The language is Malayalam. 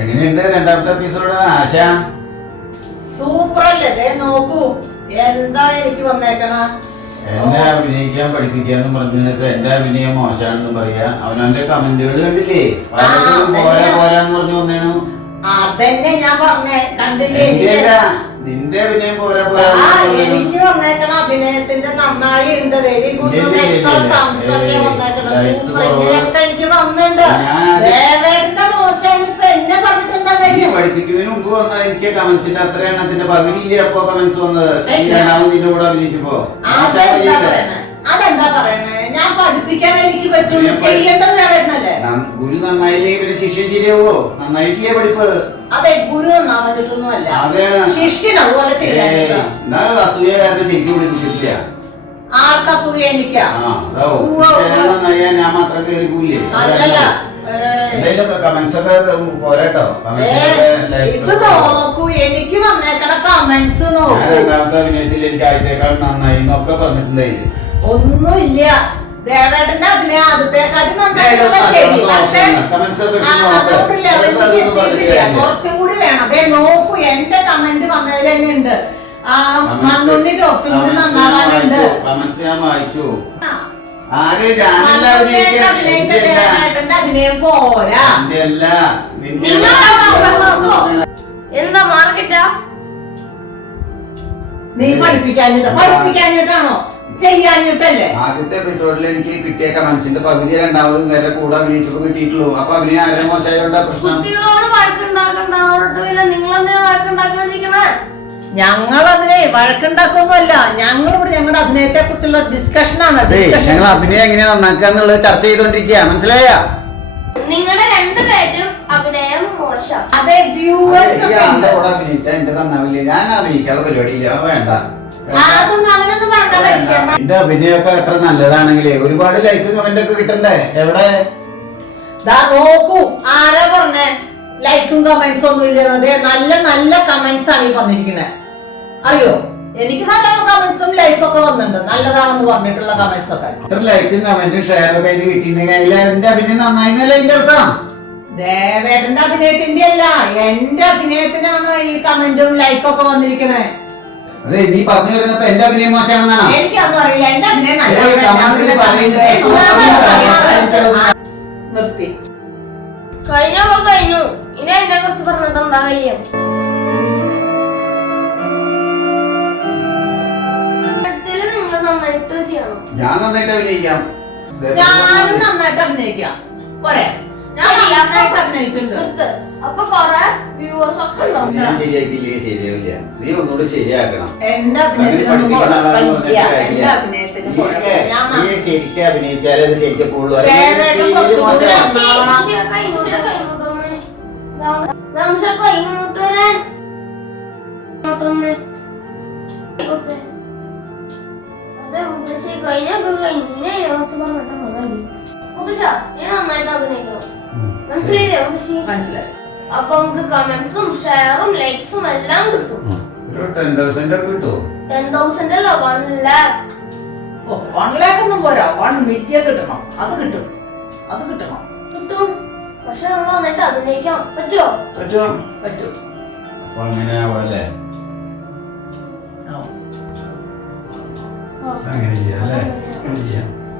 എങ്ങനെയുണ്ട് രണ്ടാമത്തെ എപ്പിസോഡ് ആശ? സൂപ്പർ അല്ലേ? നോക്കൂ എന്താ എനിക്ക് വന്നേക്കണ. എന്നെ അഭിനയിക്കാൻ പഠിപ്പിക്കാന്ന് പറഞ്ഞിട്ട് എന്റെ അഭിനയം മോശമാണെന്ന് പറയാ. അവനവന്റെ കമന്റുകൾ കണ്ടില്ലേ? പോരാന്ന് പറഞ്ഞു വന്നേണു. അതന്നെ ഞാൻ പറഞ്ഞേ, കണ്ടില്ലേ? നിന്റെ അഭിനയം പോരാ. എനിക്ക് വന്നേക്കണ അഭിനയത്തിന്റെ നന്നായി ഉണ്ട്. Very good. എത്ര തംസൊക്കെ വന്നേക്കണ. സൂപ്പർ എനിക്ക് വന്നിട്ടുണ്ട്. ദേവേട്ടന്റെ മോശം ഇപ്പൊ എന്നെ പറഞ്ഞിട്ട് എന്താ കാര്യം? പഠിപ്പിക്കുന്നതിന് മുമ്പ് വന്ന എനിക്ക് കമന്റ്സിന്റെ അത്ര എണ്ണത്തിന്റെ പകുതിയില്ലേ അപ്പൊ കമന്റ്സ് വന്നത്. രണ്ടാമത് നിന്റെ കൂടെ അഭിനയിച്ചപ്പോ അതെന്താ പറയണേ? ഞാൻ പഠിപ്പിക്കാൻ എനിക്ക് പറ്റുള്ളൂ. ചെയ്യേണ്ടത് ദേവേട്ടനല്ലേ? ഗുരു നന്നായില്ലേ ഇവര് ശിഷ്യ ശരിയാവോ? നന്നായിട്ടില്ലേ പഠിപ്പ്? അതെ, ഗുരു നന്നാവാഞ്ഞിട്ടൊന്നുമല്ല, ശിഷ്യൻ അതുപോലെ ചെയ്യാൻ. അസൂയക്കാരന്റെ ശരിക്കും പഠിപ്പിച്ചിട്ടില്ല. ആർക്കസൂയ? എനിക്കാ? ഞാൻ മാത്രം കയറി പോയില്ലേ? അല്ലല്ല, കമന്റ്സ് ഒക്കെ പോരാട്ടോ. ഇത് നോക്കൂ, എനിക്ക് വന്നേക്കണ കമന്റ്സ് നോക്കൂ. രണ്ടാമത്തെ അഭിനയത്തിൽ എനിക്ക് ആദ്യത്തേക്കാൾ നന്നായി എന്നൊക്കെ പറഞ്ഞിട്ടുണ്ടായില്ലേ? ഒന്നുമില്ല, ദേവേട്ടന്റെ അഭിനയം ആദ്യത്തെക്കാട്ടി നന്നായിട്ടുള്ള ശരി. പക്ഷെ അതുകൊണ്ട് ലെവലിലേക്ക് എത്തിയിട്ടില്ല, കുറച്ചും കൂടി വേണം. അതെ നോക്കൂ, എന്റെ കമന്റ് വന്നതിൽ തന്നെ ഉണ്ട്. ആ മണ്ണുണ്ണി കുറച്ചും കൂടി നന്നാവാനുണ്ട്. കമന്റ്സ് ഞാൻ വായിച്ചു. അഭിനയം പോരാ. എന്താ മാർക്കറ്റാ? നീ പഠിപ്പിക്കാഞ്ഞിട്ടാണോ? ചെയ്യാഞ്ഞിട്ടല്ലേ? ആദ്യത്തെ എപ്പിസോഡിൽ എനിക്ക് കിട്ടിയ കമന്റ്സിന്റെ പകുതി രണ്ടാമതും വരെ കൂടെ അഭിനയിച്ചപ്പോ കിട്ടിയിട്ടുള്ളൂ. അപ്പൊ അഭിനയം ആരും മോശമായോണ്ടാ പ്രശ്നം? ഞങ്ങളതിനെ വഴക്കുണ്ടാക്കൊന്നുമല്ല. ഞങ്ങളിവിടെ ഞങ്ങളുടെ അഭിനയത്തെ കുറിച്ചുള്ള ഡിസ്കഷനാണ്. ഞങ്ങൾ അഭിനയം എങ്ങനെ നന്നാക്കാന്നുള്ളത് ചർച്ച ചെയ്തോണ്ടിരിക്കുക. മനസ്സിലായ? നിങ്ങളുടെ രണ്ടുപേരും അഭിനയം മോശം. അതെ, വ്യൂവേഴ്സ് കൂടെ അഭിനയിച്ച എന്റെ നന്നാവില്ലേ? ഞാൻ അഭിനയിക്കാനുള്ള പരിപാടിയില്ല, വേണ്ട. എന്റെ അഭിനയൊക്കെ എത്ര നല്ലതാണെങ്കിലേ ഒരുപാട് ലൈക്കും കമന്റ് ഒക്കെ കിട്ടണ്ടേ? എവിടെ നോക്കൂ, ആരാ പറഞ്ഞേ ലൈക്കും കമന്റ്സ് ഒന്നും ഇല്ലെന്നത്? നല്ല നല്ല കമന്റ്സ് ആണ് ഈ വന്നിരിക്കുന്നത്. അറിയോ, എനിക്ക് ധാരാളം കമന്റ്സും ലൈക്കും ഒക്കെ വന്നിട്ടുണ്ട്, നല്ലതാണെന്ന് പറഞ്ഞിട്ടുള്ള കമന്റ്സ് ഒക്കെ. ഇത്ര ലൈക്കും കമന്റും ഷെയർ പേര് കിട്ടിയിട്ടുണ്ടെങ്കിൽ എന്റെ അഭിനയം നന്നായിന്നല്ലേ എന്റെ അർത്ഥം? ദേവേട്ടന്റെ അഭിനയത്തിന്റെ അല്ല, എന്റെ അഭിനയത്തിനാണ് ഈ കമന്റും ലൈക്കും ഒക്കെ വന്നിരിക്കണേ. അതെ, നീ പറഞ്ഞു വരുന്നപ്പോ എന്റെ അഭിനയം മോശമാണെന്നാണോ? എനിക്കൊന്നും അറിയില്ല, എന്റെ അഭിനയം നിർത്തി കഴിഞ്ഞു. ഇനി അതിനെ കുറിച്ച് പറഞ്ഞിട്ട് എന്താ കാര്യം? നിങ്ങൾ നന്നായിട്ട് ചെയ്യണം. ഞാൻ നന്നായിട്ട് അഭിനയിക്കാം. ഞാനും നന്നായിട്ട് അഭിനയിക്കാം. പോരെ, ഞാൻ നന്നായിട്ട് അഭിനയിച്ചിട്ടുണ്ട്. അപ്പൊ കൊറേ വ്യൂവേഴ്സ് ഒക്കെ ഉണ്ടാവും. ഞാൻ ശരിയാക്കിയില്ലേ ശരിയാവില്ല. നീ ഒന്നുകൂടി ശരിയാക്കണം. എന്റെ അഭിനയത്തിന് ശരിക്കും അഭിനയിച്ചാലേ അത് ശരിക്കും പോകുള്ളൂ. മനസ്സിലായി. അപ്പൊ നമുക്ക് കമന്റ്സും ഷെയറും ലൈക്സും എല്ലാം കിട്ടും. 10,000 ഒക്കെ കിട്ടും. 10,000 അല്ല, 1 lakh. 1 lakh ഒന്നും പോരാ, 1 million കിട്ടണം. അത് കിട്ടും. പക്ഷെ നമ്മൾ വന്നിട്ട് അഭിനയിക്കാൻ പറ്റുമോ? പറ്റും. അപ്പൊ അങ്ങനെ ആവാല്ലേ? അങ്ങനെ ചെയ്യാം അല്ലേ? അങ്ങനെ ചെയ്യാം.